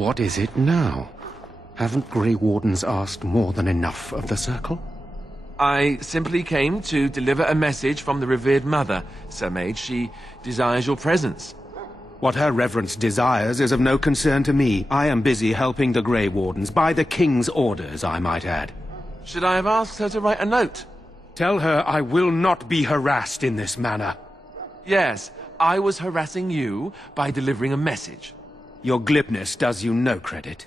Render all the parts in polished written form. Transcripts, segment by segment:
What is it now? Haven't Grey Wardens asked more than enough of the Circle? I simply came to deliver a message from the revered mother, Sir Mage. She desires your presence. What her reverence desires is of no concern to me. I am busy helping the Grey Wardens, by the King's orders, I might add. Should I have asked her to write a note? Tell her I will not be harassed in this manner. Yes, I was harassing you by delivering a message. Your glibness does you no credit.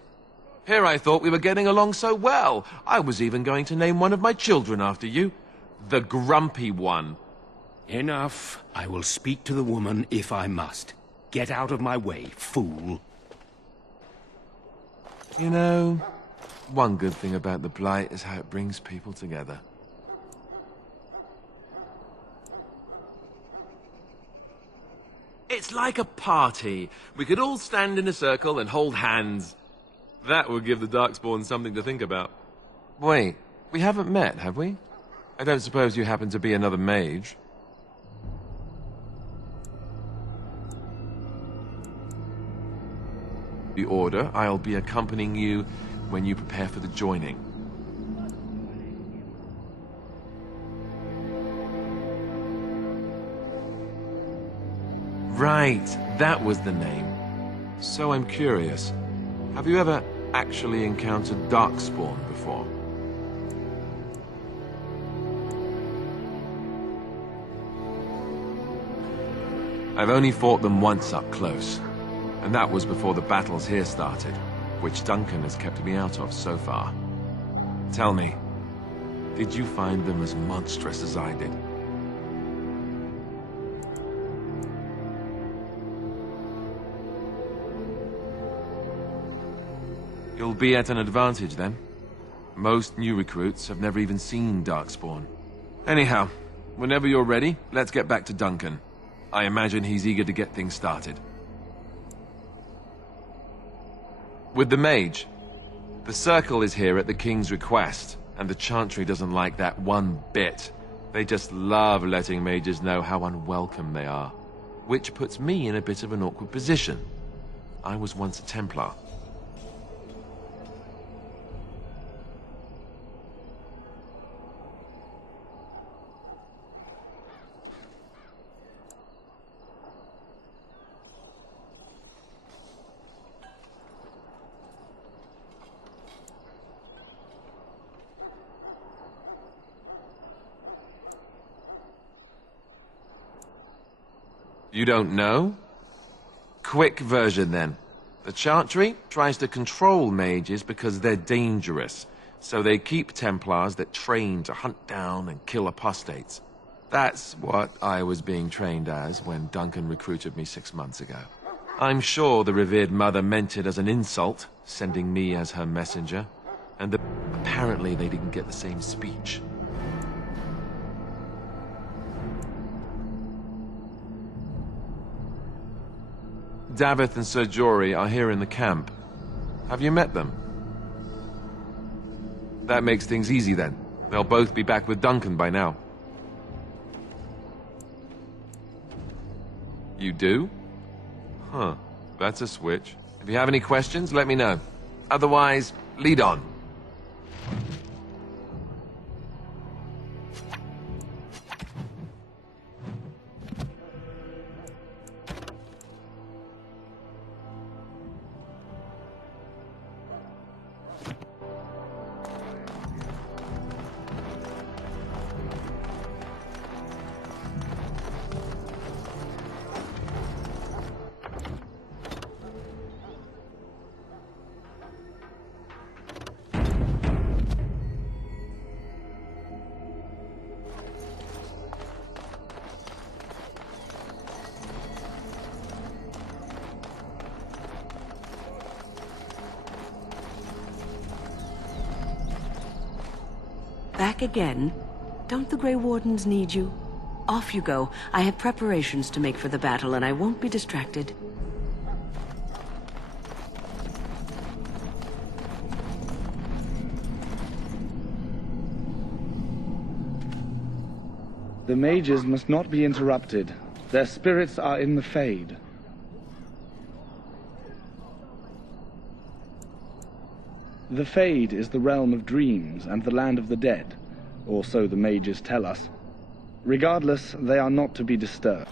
Here I thought we were getting along so well. I was even going to name one of my children after you. The Grumpy One. Enough. I will speak to the woman if I must. Get out of my way, fool. You know, one good thing about the Blight is how it brings people together. It's like a party. We could all stand in a circle and hold hands. That would give the Darkspawn something to think about. Wait, we haven't met, have we? I don't suppose you happen to be another mage? The order, I'll be accompanying you when you prepare for the joining. Right, that was the name. So I'm curious. Have you ever actually encountered Darkspawn before? I've only fought them once up close, and that was before the battles here started, which Duncan has kept me out of so far. Tell me, did you find them as monstrous as I did? You'll be at an advantage, then. Most new recruits have never even seen Darkspawn. Anyhow, whenever you're ready, let's get back to Duncan. I imagine he's eager to get things started. With the mage, the Circle is here at the King's request, and the Chantry doesn't like that one bit. They just love letting mages know how unwelcome they are, which puts me in a bit of an awkward position. I was once a Templar. You don't know? Quick version, then. The Chantry tries to control mages because they're dangerous, so they keep Templars that train to hunt down and kill apostates. That's what I was being trained as when Duncan recruited me 6 months ago. I'm sure the revered mother meant it as an insult, sending me as her messenger, and apparently they didn't get the same speech. Daveth and Sir Jory are here in the camp. Have you met them? That makes things easy then. They'll both be back with Duncan by now. You do? Huh. That's a switch. If you have any questions, let me know. Otherwise, lead on. Back again? Don't the Grey Wardens need you? Off you go. I have preparations to make for the battle, and I won't be distracted. The mages must not be interrupted. Their spirits are in the Fade. The Fade is the realm of dreams and the land of the dead, or so the mages tell us. Regardless, they are not to be disturbed.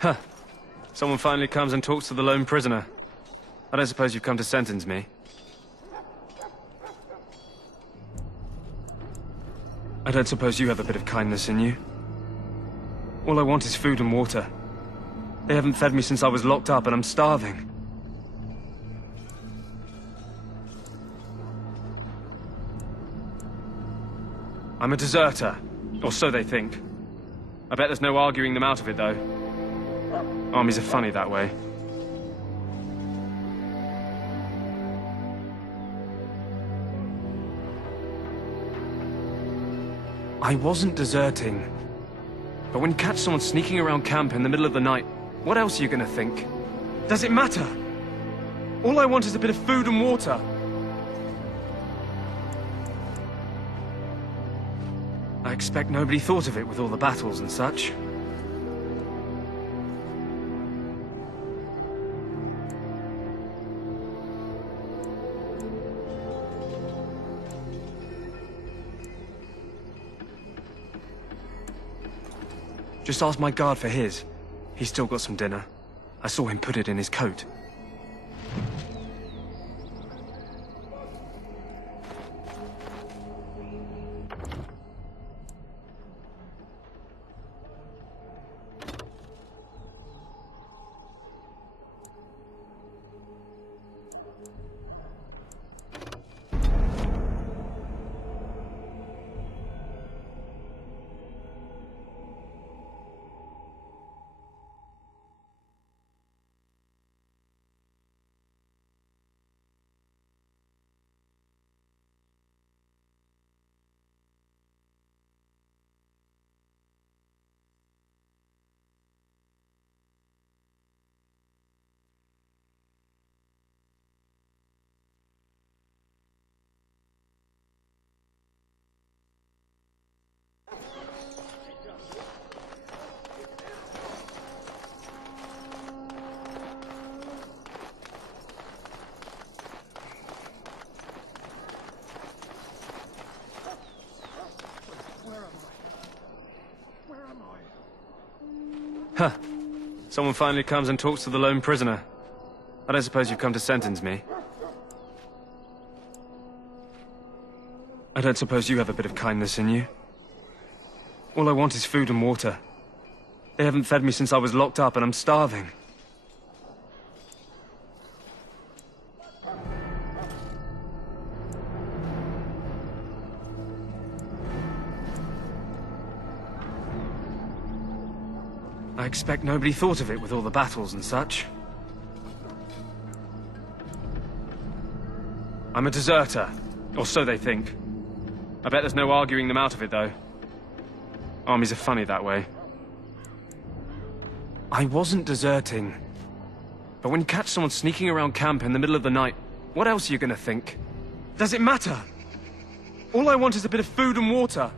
Huh. Someone finally comes and talks to the lone prisoner. I don't suppose you've come to sentence me. I don't suppose you have a bit of kindness in you. All I want is food and water. They haven't fed me since I was locked up and I'm starving. I'm a deserter, or so they think. I bet there's no arguing them out of it, though. Armies are funny that way. I wasn't deserting. But when you catch someone sneaking around camp in the middle of the night, what else are you gonna think? Does it matter? All I want is a bit of food and water. I expect nobody thought of it with all the battles and such. Just ask my guard for his. He's still got some dinner. I saw him put it in his coat. Huh. Someone finally comes and talks to the lone prisoner. I don't suppose you've come to sentence me. I don't suppose you have a bit of kindness in you. All I want is food and water. They haven't fed me since I was locked up and I'm starving. I expect nobody thought of it with all the battles and such. I'm a deserter, or so they think. I bet there's no arguing them out of it, though. Armies are funny that way. I wasn't deserting. But when you catch someone sneaking around camp in the middle of the night, what else are you gonna think? Does it matter? All I want is a bit of food and water.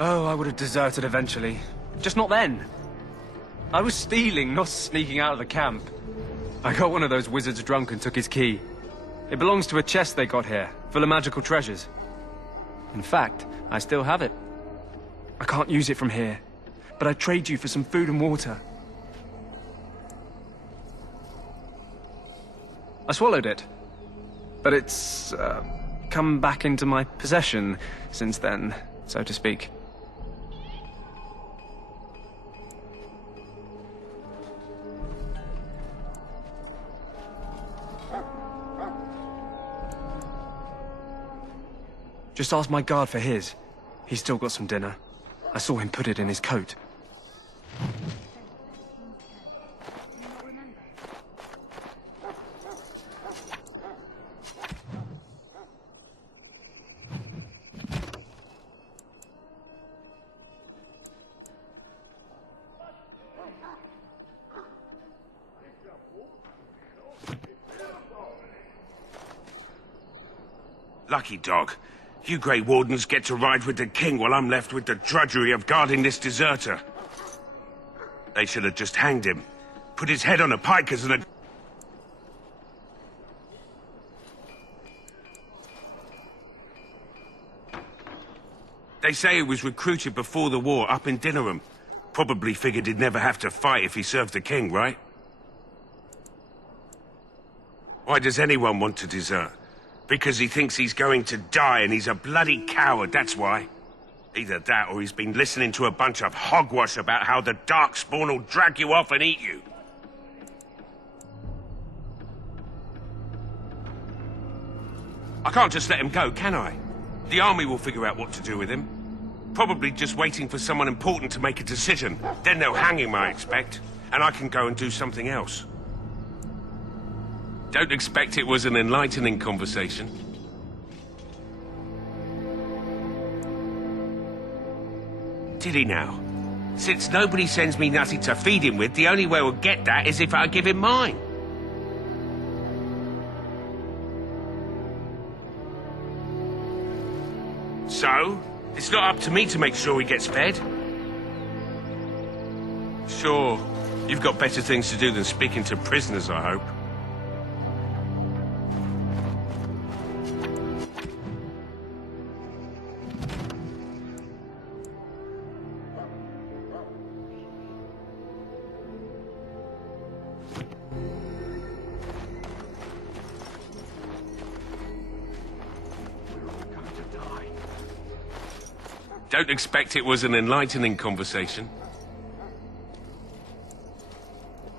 Oh, I would have deserted eventually. Just not then. I was stealing, not sneaking out of the camp. I got one of those wizards drunk and took his key. It belongs to a chest they got here, full of magical treasures. In fact, I still have it. I can't use it from here, but I'd trade you for some food and water. I swallowed it, but it's come back into my possession since then, so to speak. Just ask my guard for his. He's still got some dinner. I saw him put it in his coat. Lucky dog. You Grey Wardens get to ride with the king while I'm left with the drudgery of guarding this deserter. They should have just hanged him. Put his head on a pike as an... They say he was recruited before the war up in Dinnerham. Probably figured he'd never have to fight if he served the king, right? Why does anyone want to desert? Because he thinks he's going to die and he's a bloody coward, that's why. Either that or he's been listening to a bunch of hogwash about how the Darkspawn will drag you off and eat you. I can't just let him go, can I? The army will figure out what to do with him. Probably just waiting for someone important to make a decision. Then they'll hang him, I expect. And I can go and do something else. Don't expect it was an enlightening conversation. Did he now? Since nobody sends me nothing to feed him with, the only way we'll get that is if I give him mine. So, it's not up to me to make sure he gets fed? Sure, you've got better things to do than speaking to prisoners, I hope. Don't expect it was an enlightening conversation.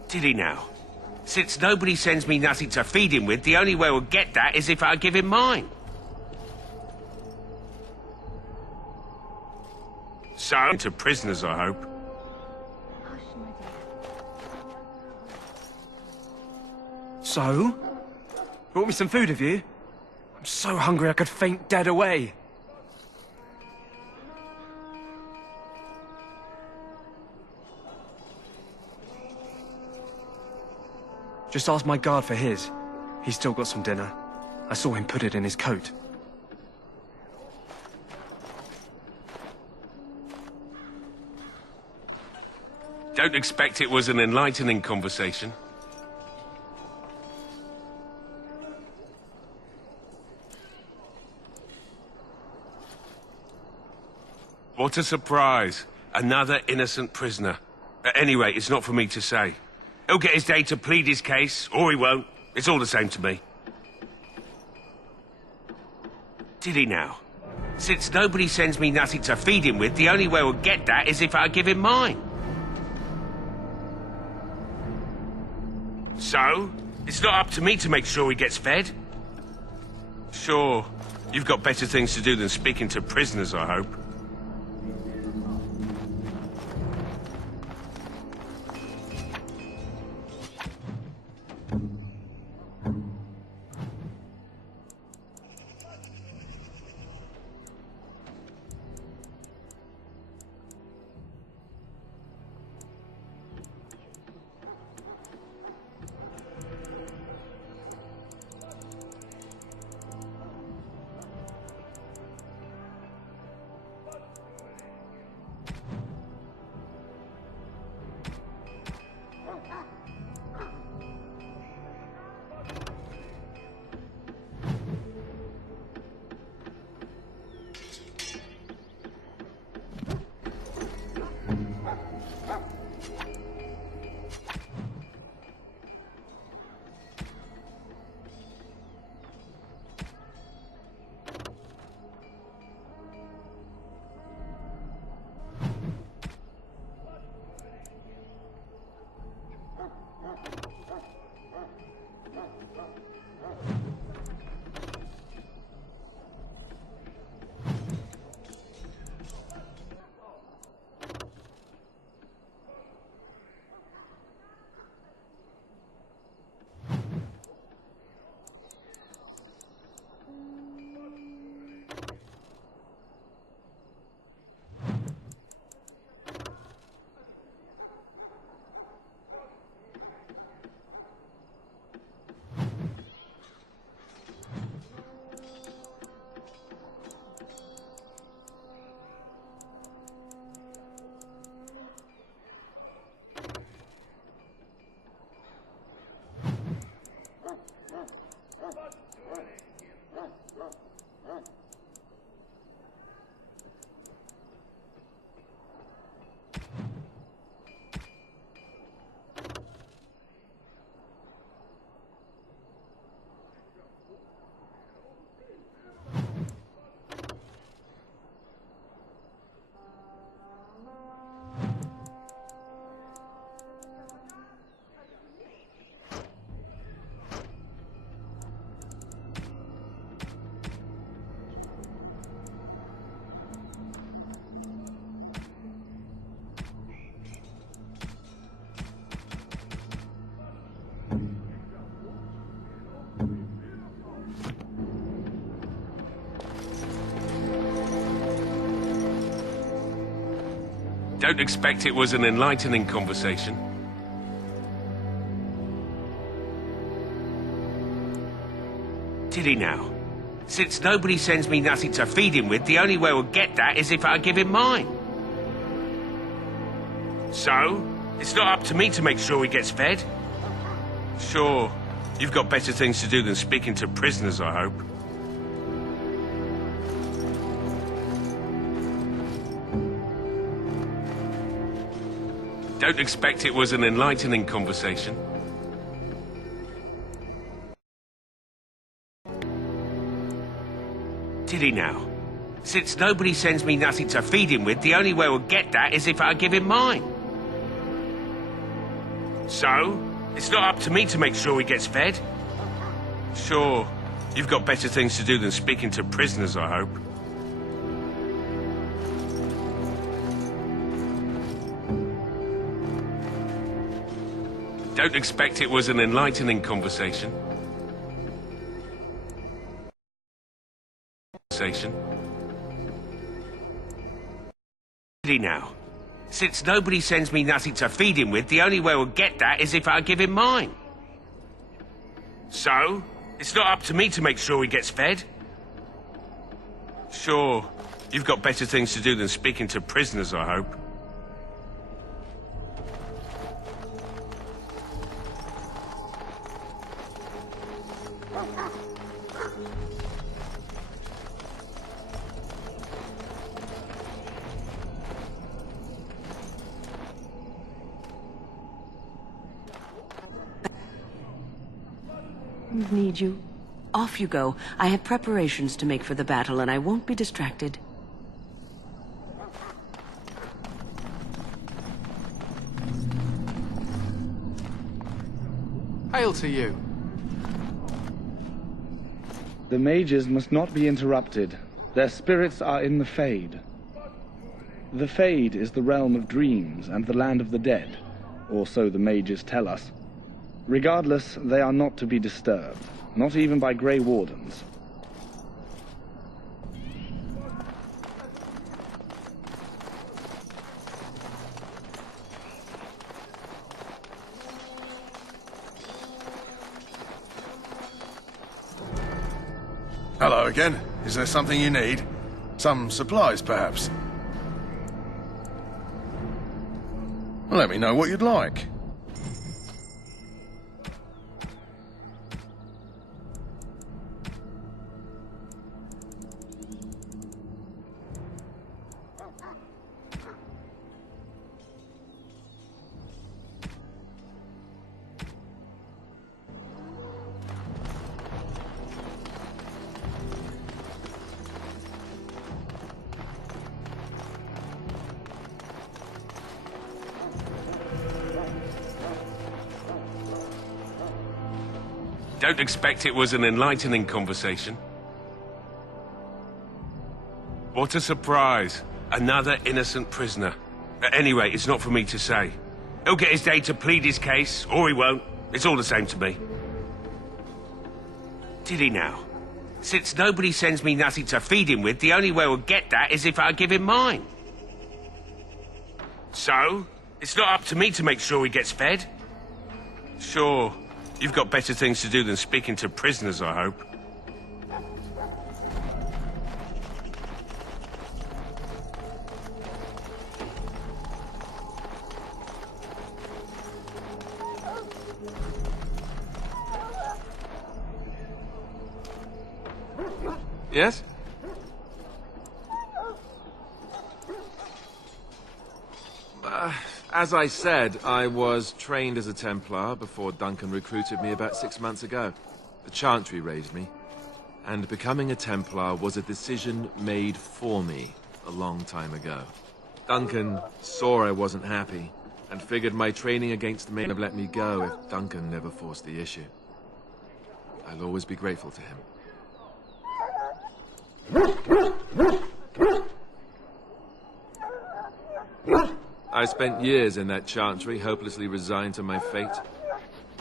Did he now? Since nobody sends me nothing to feed him with, the only way we'll get that is if I give him mine. So, to prisoners, I hope. So? Brought me some food, have you? I'm so hungry I could faint dead away. Just ask my guard for his. He's still got some dinner. I saw him put it in his coat. Don't expect it was an enlightening conversation. What a surprise. Another innocent prisoner. At any rate, it's not for me to say. He'll get his day to plead his case, or he won't. It's all the same to me. Did he now? Since nobody sends me nothing to feed him with, the only way we'll get that is if I give him mine. So, it's not up to me to make sure he gets fed? Sure, you've got better things to do than speaking to prisoners, I hope. Don't expect it was an enlightening conversation. Did he now? Since nobody sends me nothing to feed him with, the only way we'll get that is if I give him mine. So, it's not up to me to make sure he gets fed. Sure, you've got better things to do than speaking to prisoners, I hope. Don't expect it was an enlightening conversation. Did he now? Since nobody sends me nothing to feed him with, the only way we'll get that is if I give him mine. So, it's not up to me to make sure he gets fed. Sure, you've got better things to do than speaking to prisoners, I hope. Don't expect it was an enlightening conversation. Did he now? Since nobody sends me nothing to feed him with, the only way we'll get that is if I give him mine. So, it's not up to me to make sure he gets fed. Sure, you've got better things to do than speaking to prisoners, I hope. Need you. Off you go. I have preparations to make for the battle, and I won't be distracted. Hail to you. The mages must not be interrupted. Their spirits are in the Fade. The Fade is the realm of dreams and the land of the dead, or so the mages tell us. Regardless, they are not to be disturbed, not even by Grey Wardens. Hello again. Is there something you need? Some supplies, perhaps? Let me know what you'd like. Don't expect it was an enlightening conversation. What a surprise. Another innocent prisoner. Anyway, it's not for me to say. He'll get his day to plead his case, or he won't. It's all the same to me. Did he now? Since nobody sends me nothing to feed him with, the only way we'll get that is if I give him mine. So, it's not up to me to make sure he gets fed. Sure, you've got better things to do than speaking to prisoners, I hope. Yes? As I said, I was trained as a Templar before Duncan recruited me about 6 months ago. The Chantry raised me, and becoming a Templar was a decision made for me a long time ago. Duncan saw I wasn't happy, and figured my training against me would have let me go if Duncan never forced the issue. I'll always be grateful to him. I spent years in that Chantry, hopelessly resigned to my fate.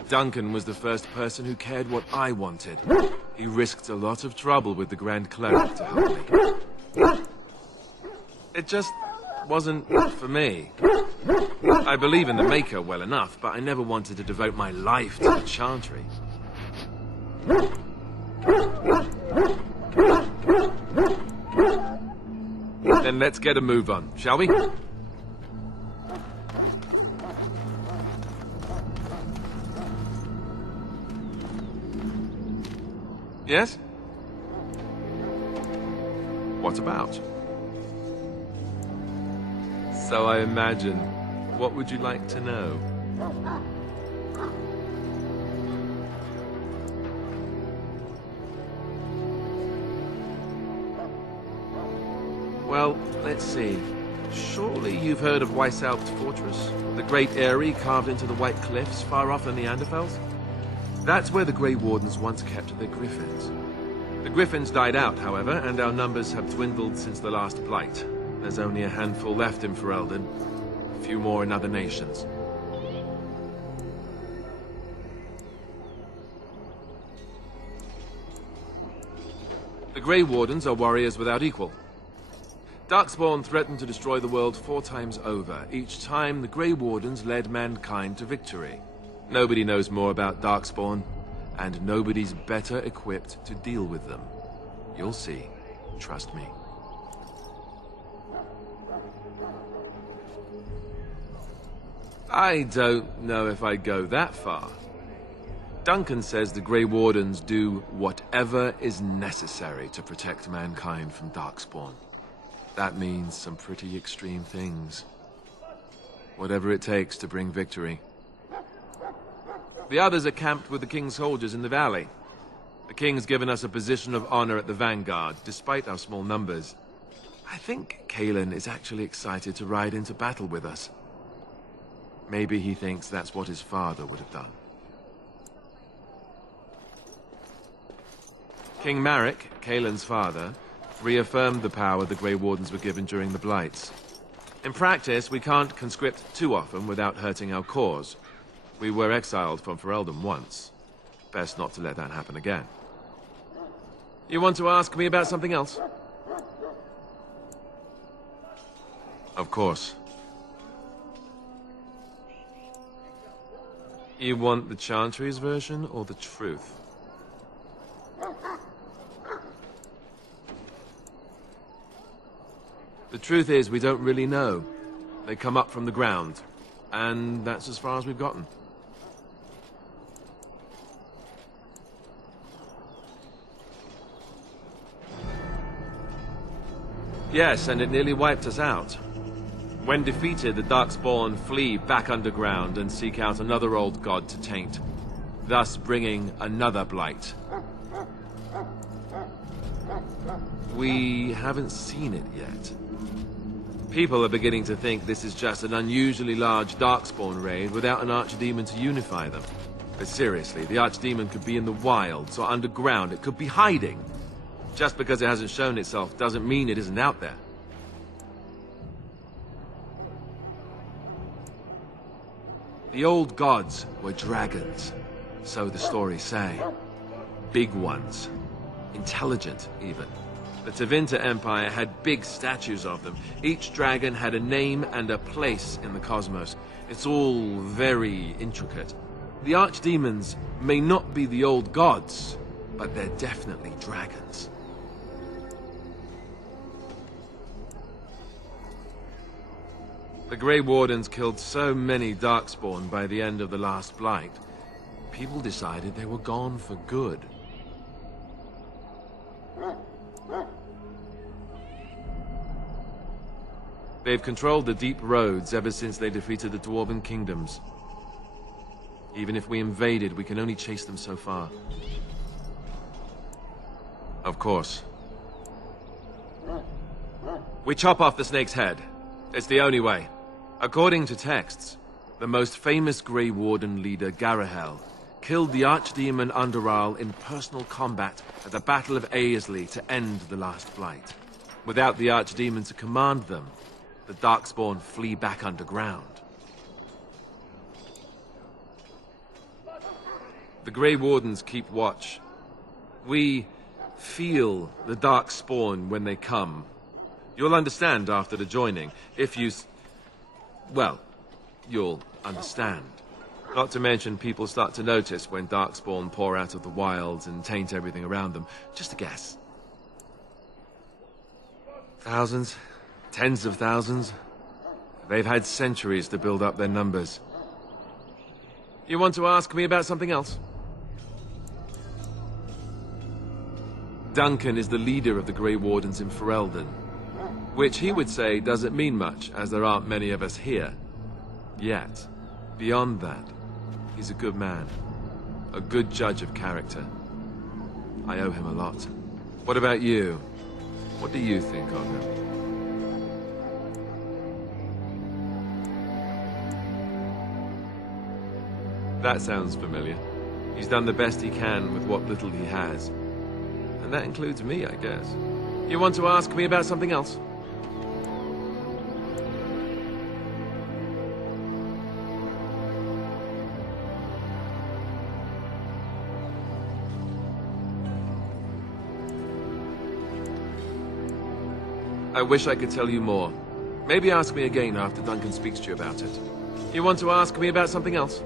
Duncan was the first person who cared what I wanted. He risked a lot of trouble with the Grand Cleric to help me. It just wasn't for me. I believe in the Maker well enough, but I never wanted to devote my life to the Chantry. Then let's get a move on, shall we? Yes? What about? So I imagine. What would you like to know? Well, let's see. Surely you've heard of Weishaupt's fortress? The great eyrie carved into the white cliffs far off in the Anderfels? That's where the Grey Wardens once kept their griffins. The griffins died out, however, and our numbers have dwindled since the last Blight. There's only a handful left in Ferelden, a few more in other nations. The Grey Wardens are warriors without equal. Darkspawn threatened to destroy the world 4 times over. Each time, the Grey Wardens led mankind to victory. Nobody knows more about Darkspawn, and nobody's better equipped to deal with them. You'll see. Trust me. I don't know if I'd go that far. Duncan says the Grey Wardens do whatever is necessary to protect mankind from Darkspawn. That means some pretty extreme things. Whatever it takes to bring victory. The others are camped with the King's soldiers in the valley. The King's given us a position of honor at the vanguard, despite our small numbers. I think Cailan is actually excited to ride into battle with us. Maybe he thinks that's what his father would have done. King Marek, Cailan's father, reaffirmed the power the Grey Wardens were given during the Blights. In practice, we can't conscript too often without hurting our cause. We were exiled from Ferelden once. Best not to let that happen again. You want to ask me about something else? Of course. You want the Chantry's version or the truth? The truth is, we don't really know. They come up from the ground, and that's as far as we've gotten. Yes, and it nearly wiped us out. When defeated, the Darkspawn flee back underground and seek out another old god to taint, thus bringing another Blight. We haven't seen it yet. People are beginning to think this is just an unusually large Darkspawn raid without an Archdemon to unify them. But seriously, the Archdemon could be in the wilds or underground. It could be hiding. Just because it hasn't shown itself doesn't mean it isn't out there. The old gods were dragons, so the stories say. Big ones. Intelligent, even. The Tevinter Empire had big statues of them. Each dragon had a name and a place in the cosmos. It's all very intricate. The Archdemons may not be the old gods, but they're definitely dragons. The Grey Wardens killed so many Darkspawn by the end of the last Blight. People decided they were gone for good. They've controlled the deep roads ever since they defeated the Dwarven kingdoms. Even if we invaded, we can only chase them so far. Of course. We chop off the snake's head. It's the only way. According to texts, the most famous Grey Warden leader, Garahel, killed the Archdemon Underal in personal combat at the Battle of Aesley to end the last Blight. Without the Archdemon to command them, the Darkspawn flee back underground. The Grey Wardens keep watch. We feel the Darkspawn when they come. You'll understand after the joining, if you... well, you'll understand. Not to mention people start to notice when Darkspawn pour out of the wilds and taint everything around them. Just a guess. Thousands? Tens of thousands? They've had centuries to build up their numbers. You want to ask me about something else? Duncan is the leader of the Grey Wardens in Ferelden, which he would say doesn't mean much, as there aren't many of us here. Yet, beyond that, he's a good man. A good judge of character. I owe him a lot. What about you? What do you think of him? That sounds familiar. He's done the best he can with what little he has. And that includes me, I guess. You want to ask me about something else? I wish I could tell you more. Maybe ask me again after Duncan speaks to you about it. You want to ask me about something else?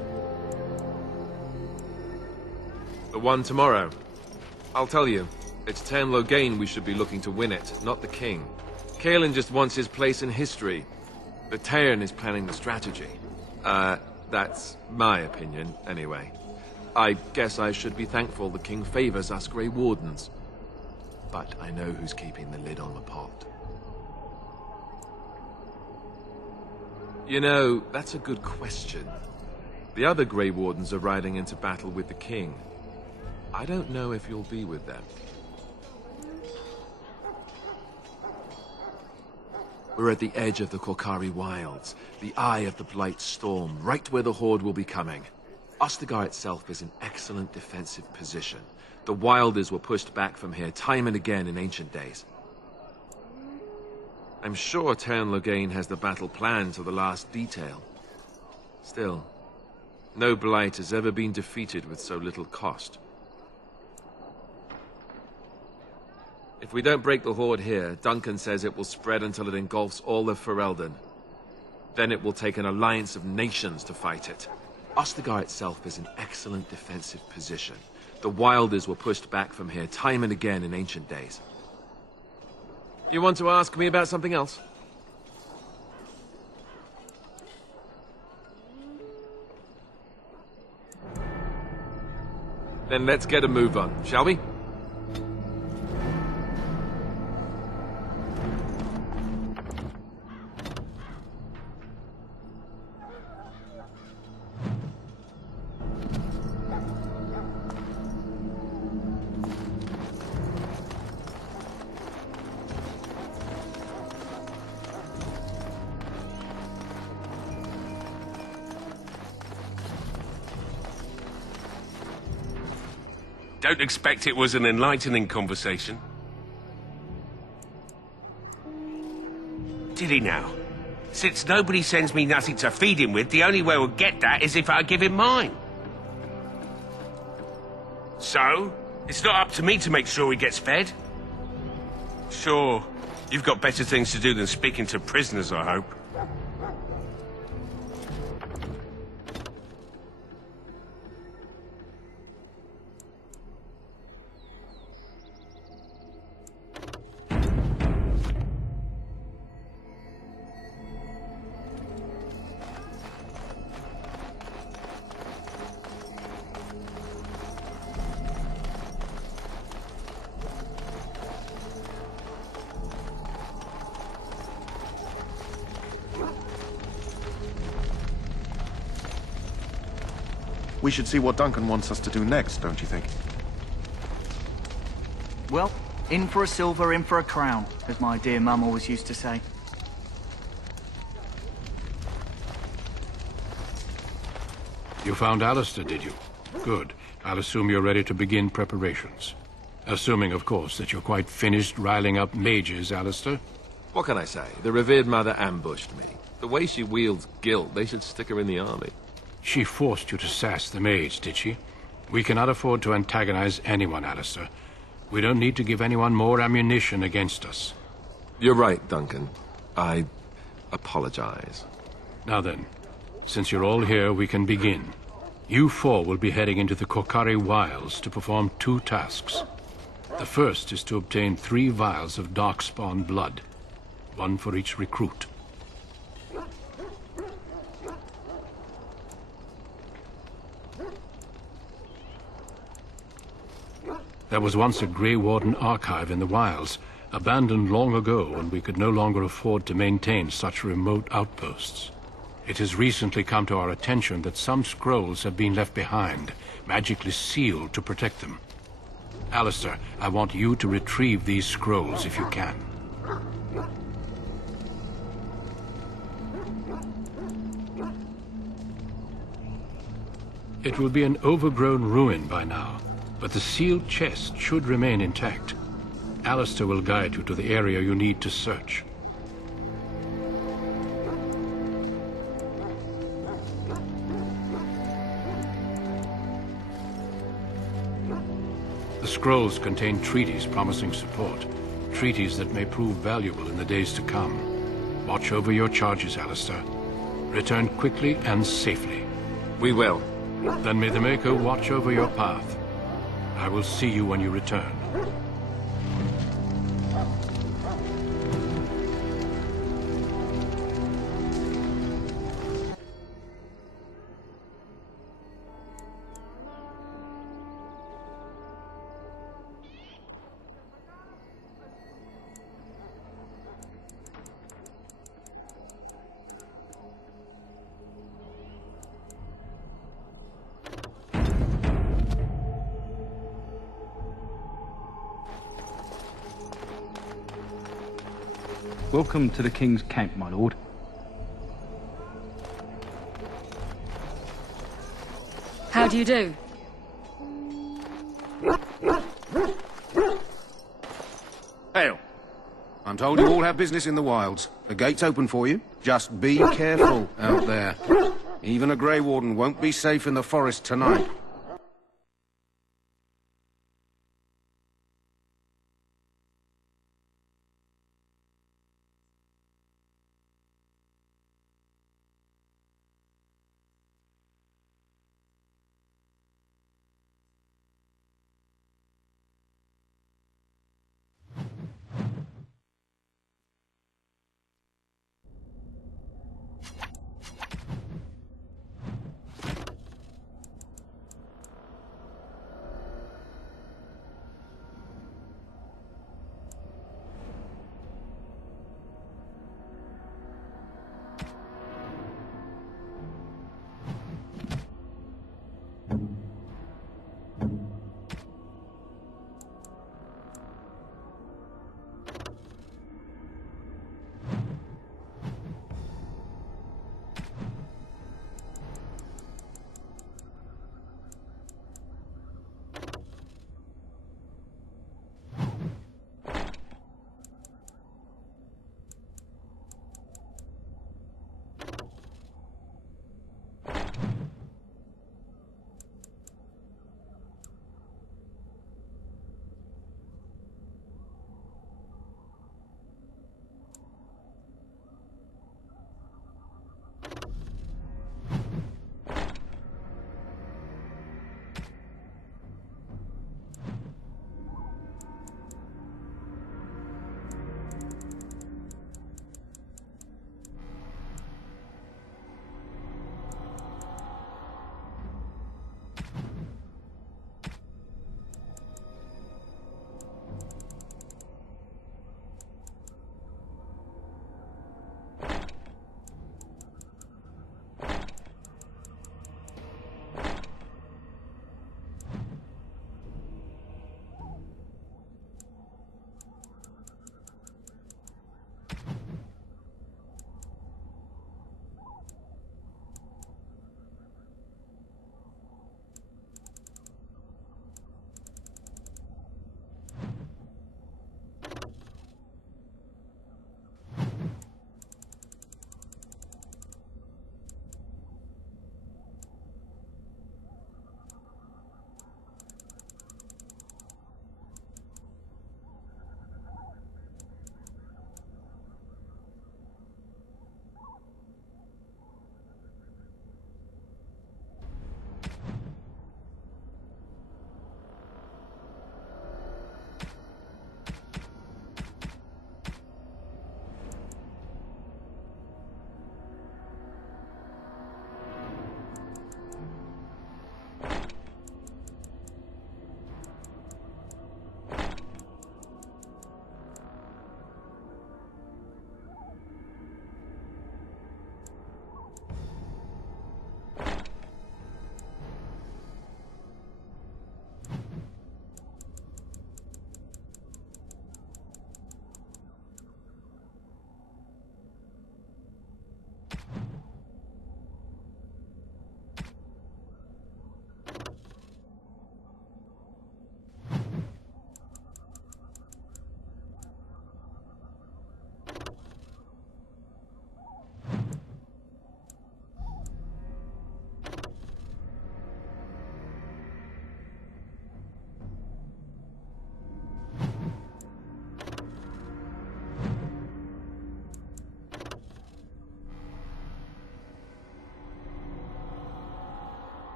The one tomorrow. I'll tell you. It's Tairn Loghain we should be looking to win it, not the king. Caelan just wants his place in history. The Tairn is planning the strategy. That's my opinion, anyway. I guess I should be thankful the king favors us Grey Wardens. But I know who's keeping the lid on the pot. You know, that's a good question. The other Grey Wardens are riding into battle with the king. I don't know if you'll be with them. We're at the edge of the Kocari Wilds, the eye of the Blight Storm, right where the Horde will be coming. Ostagar itself is in excellent defensive position. The Wilders were pushed back from here time and again in ancient days. I'm sure Tairn Loghain has the battle planned to the last detail. Still, no Blight has ever been defeated with so little cost. If we don't break the Horde here, Duncan says it will spread until it engulfs all of Ferelden. Then it will take an alliance of nations to fight it. Ostagar itself is in excellent defensive position. The Wilders were pushed back from here time and again in ancient days. You want to ask me about something else? Then let's get a move on, shall we? Don't expect it was an enlightening conversation. Did he now? Since nobody sends me nothing to feed him with, the only way we'll get that is if I give him mine. So, it's not up to me to make sure he gets fed? Sure, you've got better things to do than speaking to prisoners, I hope. We should see what Duncan wants us to do next, don't you think? Well, in for a silver, in for a crown, as my dear mum always used to say. You found Alistair, did you? Good. I'll assume you're ready to begin preparations. Assuming, of course, that you're quite finished riling up mages, Alistair. What can I say? The revered mother ambushed me. The way she wields guilt, they should stick her in the army. She forced you to sass the mage, did she? We cannot afford to antagonize anyone, Alistair. We don't need to give anyone more ammunition against us. You're right, Duncan. I apologize. Now then, since you're all here, we can begin. You four will be heading into the Kocari Wilds to perform 2 tasks. The first is to obtain 3 vials of Darkspawn blood, 1 for each recruit. There was once a Grey Warden archive in the wilds, abandoned long ago when we could no longer afford to maintain such remote outposts. It has recently come to our attention that some scrolls have been left behind, magically sealed to protect them. Alistair, I want you to retrieve these scrolls if you can. It will be an overgrown ruin by now, but the sealed chest should remain intact. Alistair will guide you to the area you need to search. The scrolls contain treaties promising support, treaties that may prove valuable in the days to come. Watch over your charges, Alistair. Return quickly and safely. We will. Then may the Maker watch over your path. I will see you when you return. Welcome to the King's camp, my lord. How do you do? Hail. I'm told you all have business in the wilds. The gate's open for you. Just be careful out there. Even a Grey Warden won't be safe in the forest tonight.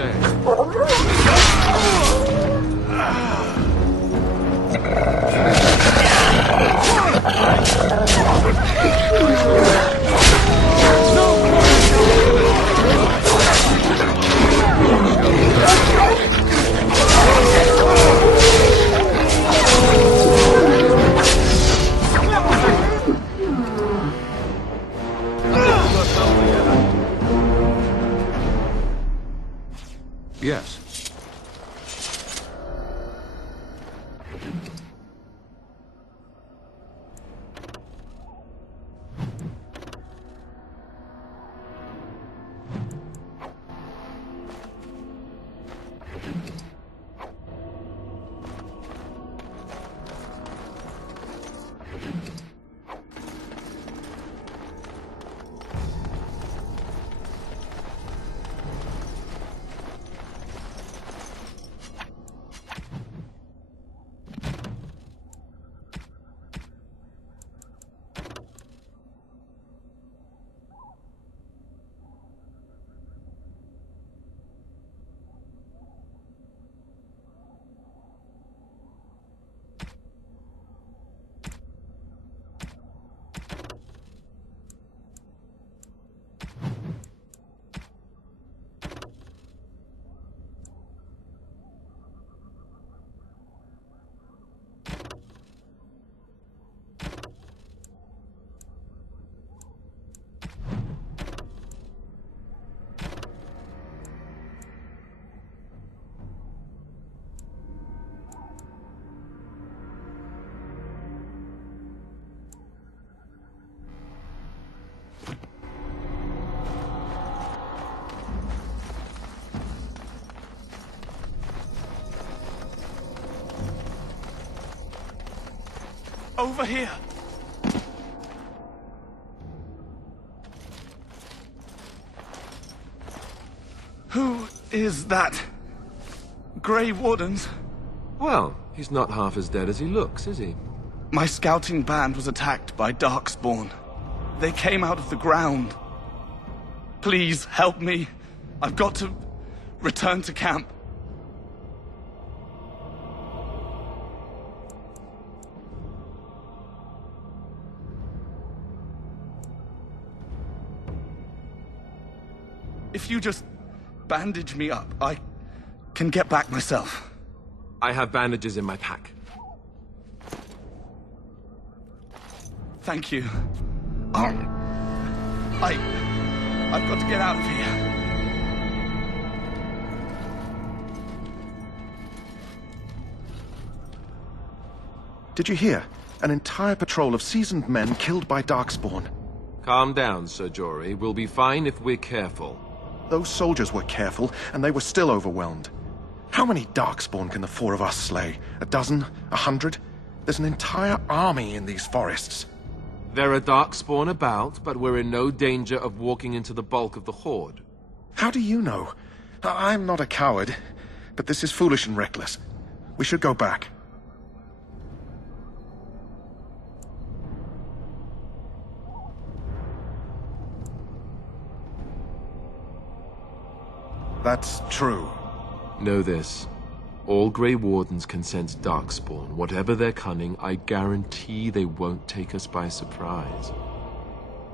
say. Yes. Over here. Who is that? Grey Wardens? Well, he's not half as dead as he looks, is he? My scouting band was attacked by Darkspawn. They came out of the ground. Please help me. I've got to return to camp. If you just bandage me up, I can get back myself. I have bandages in my pack. Thank you. I've got to get out of here. Did you hear? An entire patrol of seasoned men killed by Darkspawn. Calm down, Sir Jory. We'll be fine if we're careful. Those soldiers were careful, and they were still overwhelmed. How many Darkspawn can the four of us slay? A dozen? 100? There's an entire army in these forests. There are Darkspawn about, but we're in no danger of walking into the bulk of the Horde. How do you know? I'm not a coward, but this is foolish and reckless. We should go back. That's true. Know this. All Grey Wardens can sense Darkspawn. Whatever their cunning, I guarantee they won't take us by surprise.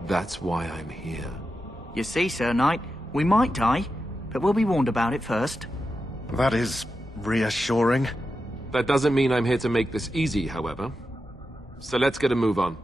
That's why I'm here. You see, Sir Knight, we might die, but we'll be warned about it first. That is reassuring. That doesn't mean I'm here to make this easy, however. So let's get a move on.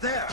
There!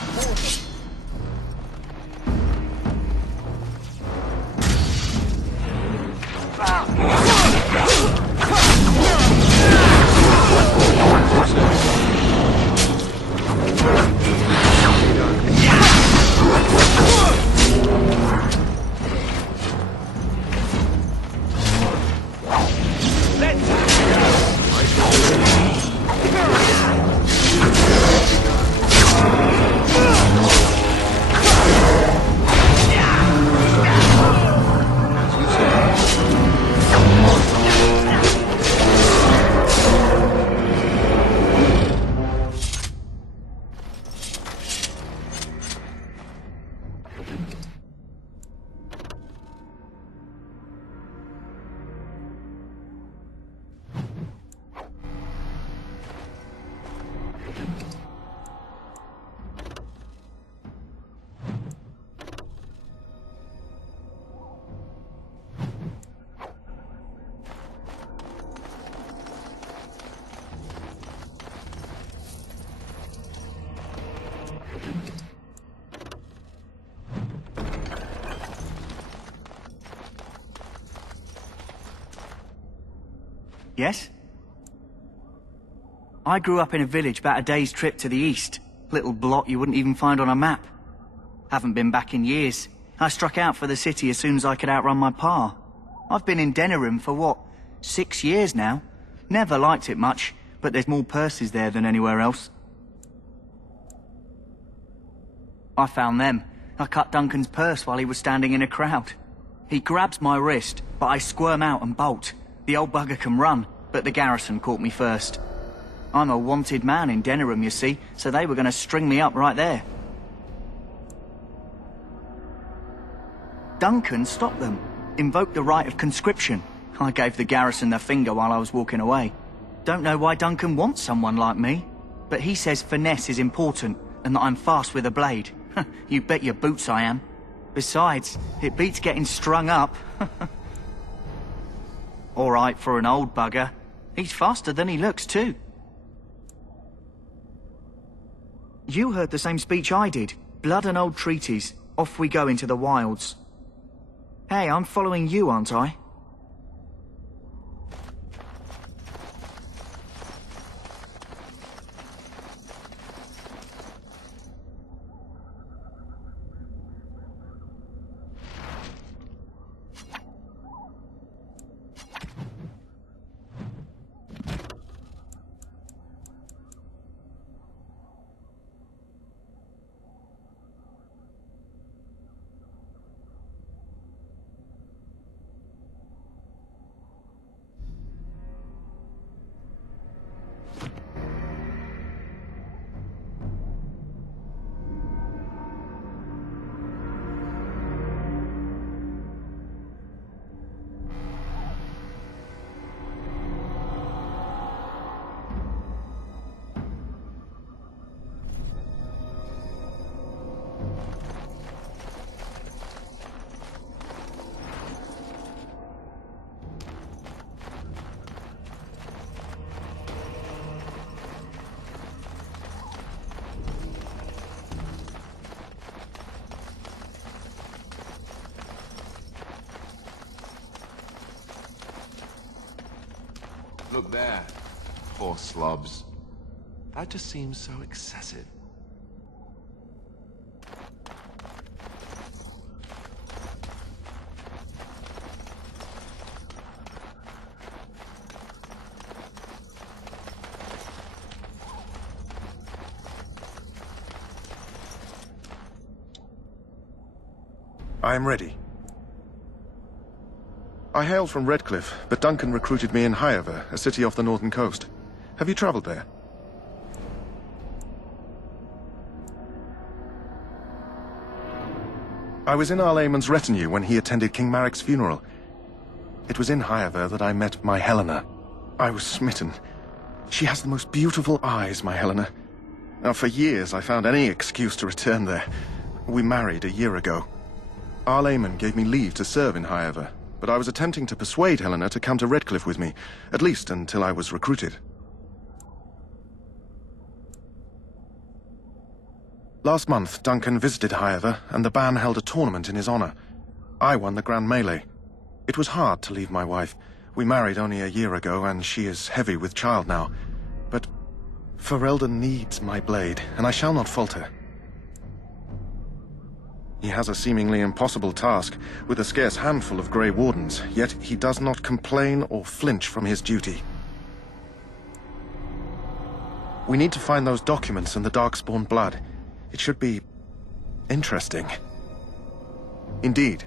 Yes? I grew up in a village about a day's trip to the east. Little blot you wouldn't even find on a map. Haven't been back in years. I struck out for the city as soon as I could outrun my pa. I've been in Denerim for what, 6 years now? Never liked it much, but there's more purses there than anywhere else. I found them. I cut Duncan's purse while he was standing in a crowd. He grabs my wrist, but I squirm out and bolt. The old bugger can run, but the garrison caught me first. I'm a wanted man in Denerim, you see, so they were going to string me up right there. Duncan stopped them, invoked the right of conscription. I gave the garrison the finger while I was walking away. Don't know why Duncan wants someone like me, but he says finesse is important and that I'm fast with a blade. You bet your boots I am. Besides, it beats getting strung up. All right for an old bugger. He's faster than he looks, too. You heard the same speech I did. Blood and old treaties. Off we go into the wilds. Hey, I'm following you, aren't I? Look there. Poor slobs. That just seems so excessive. I am ready. I hail from Redcliffe, but Duncan recruited me in Highever, a city off the northern coast. Have you traveled there? I was in Arlayman's retinue when he attended King Maric's funeral. It was in Highever that I met my Helena. I was smitten. She has the most beautiful eyes, my Helena. Now, for years I found any excuse to return there. We married a year ago. Arlayman gave me leave to serve in Highever, but I was attempting to persuade Helena to come to Redcliffe with me, at least until I was recruited. Last month, Duncan visited Highever, and the band held a tournament in his honor. I won the Grand Melee. It was hard to leave my wife. We married only a year ago, and she is heavy with child now. But Ferelden needs my blade, and I shall not falter. He has a seemingly impossible task, with a scarce handful of Grey Wardens, yet he does not complain or flinch from his duty. We need to find those documents and the Darkspawn blood. It should be interesting. Indeed.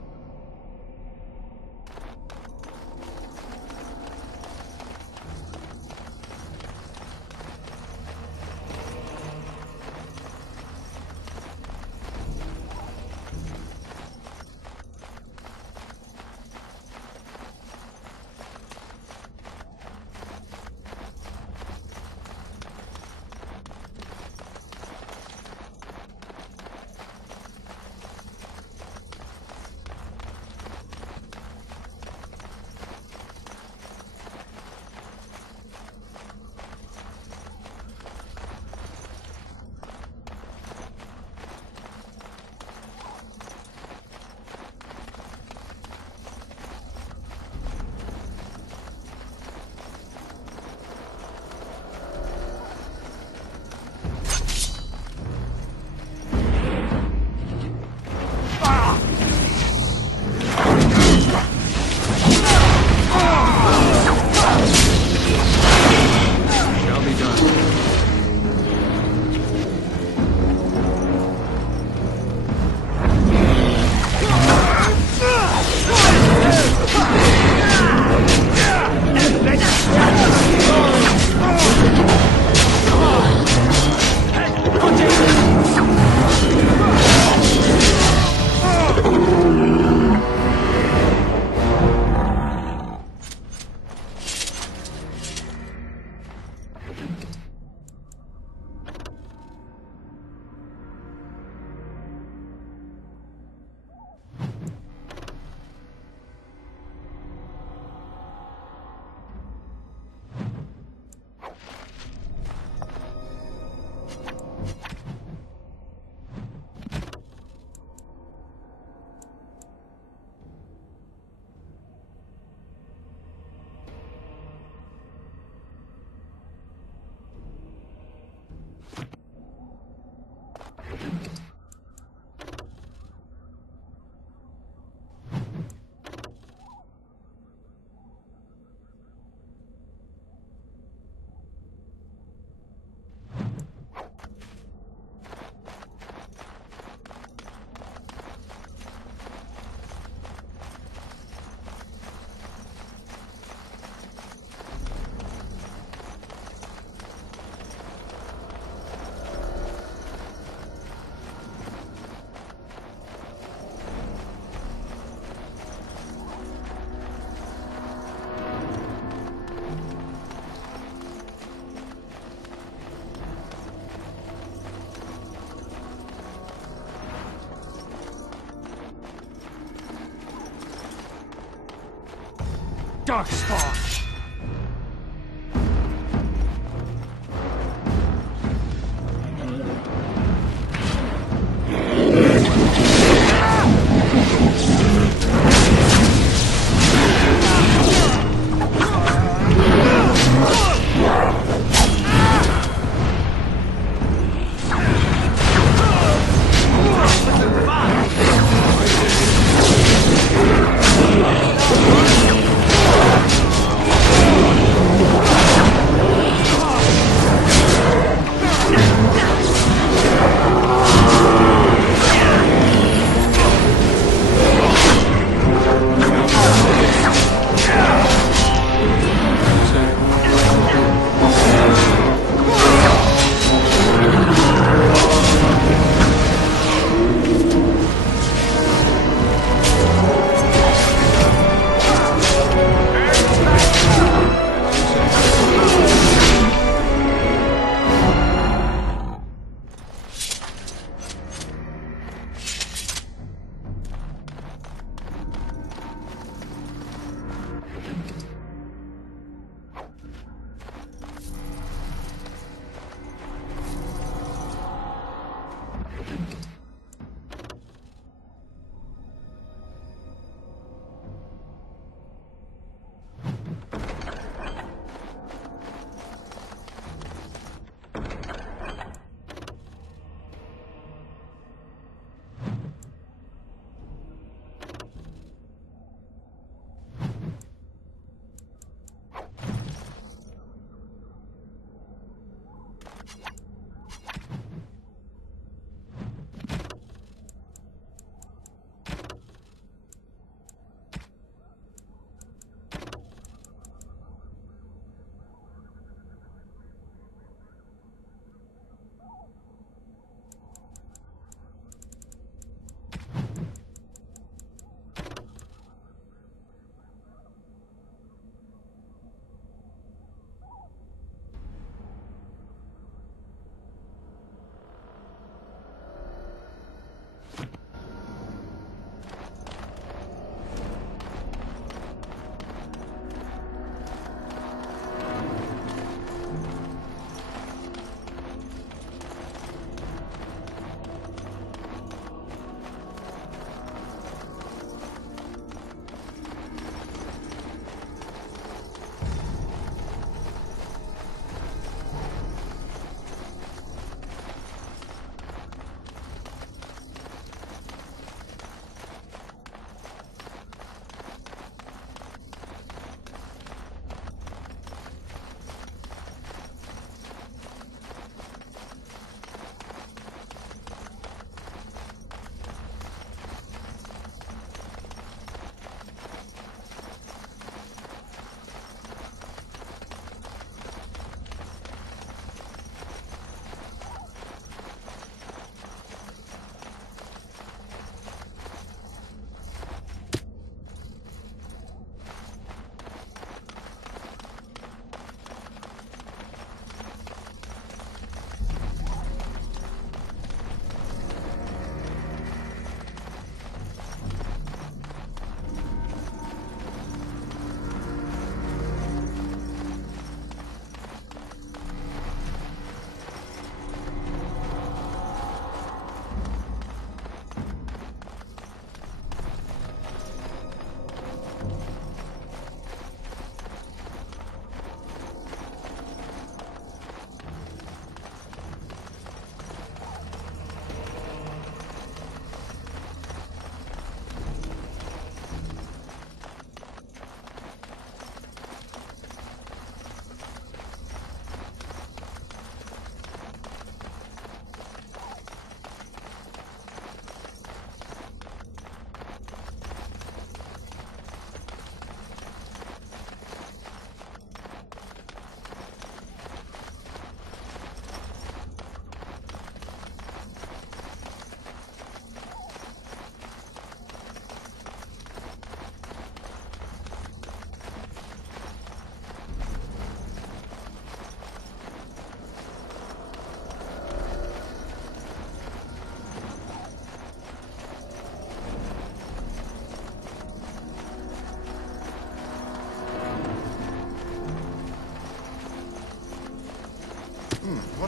Darkspawn!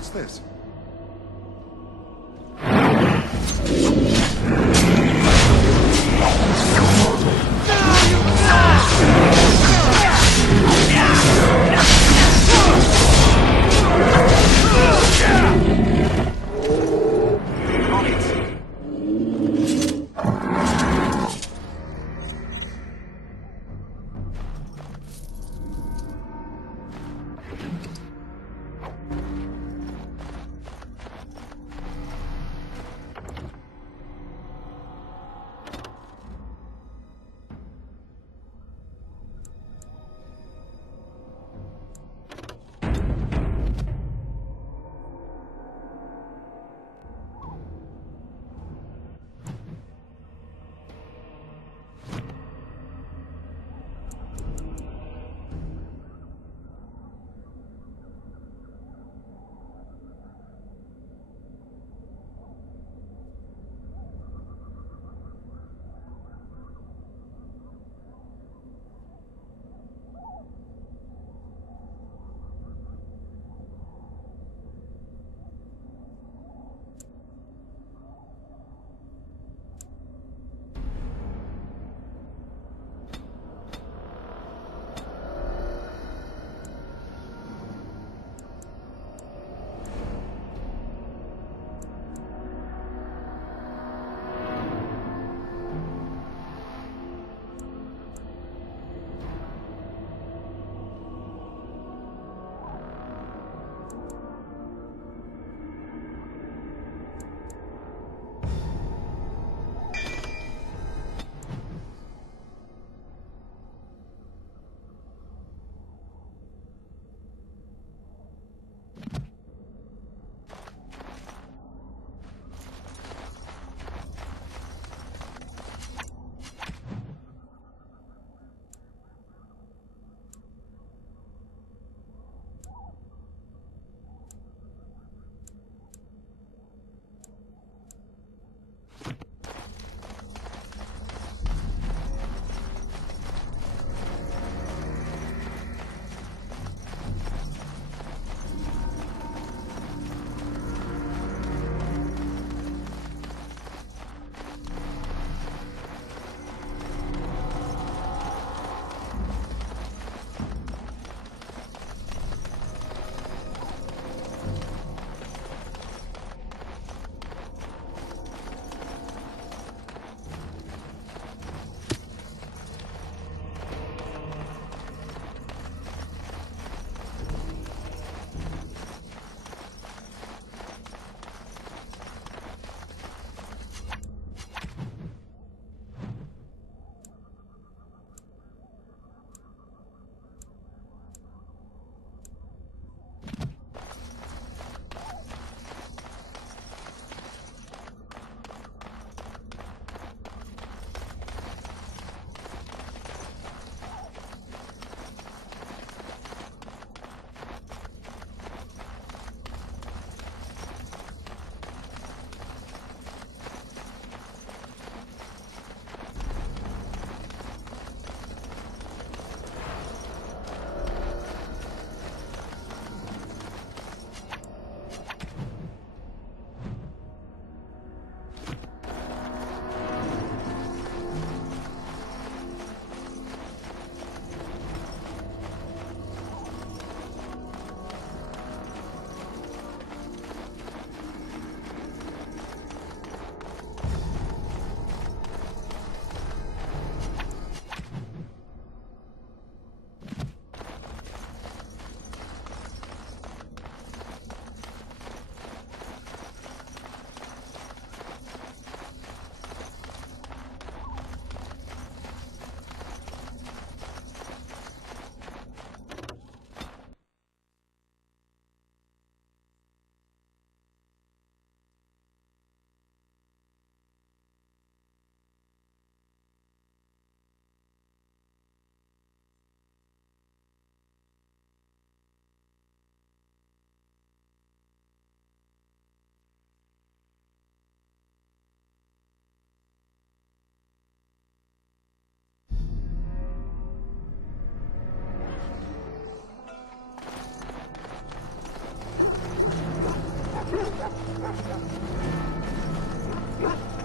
What's this? Bye.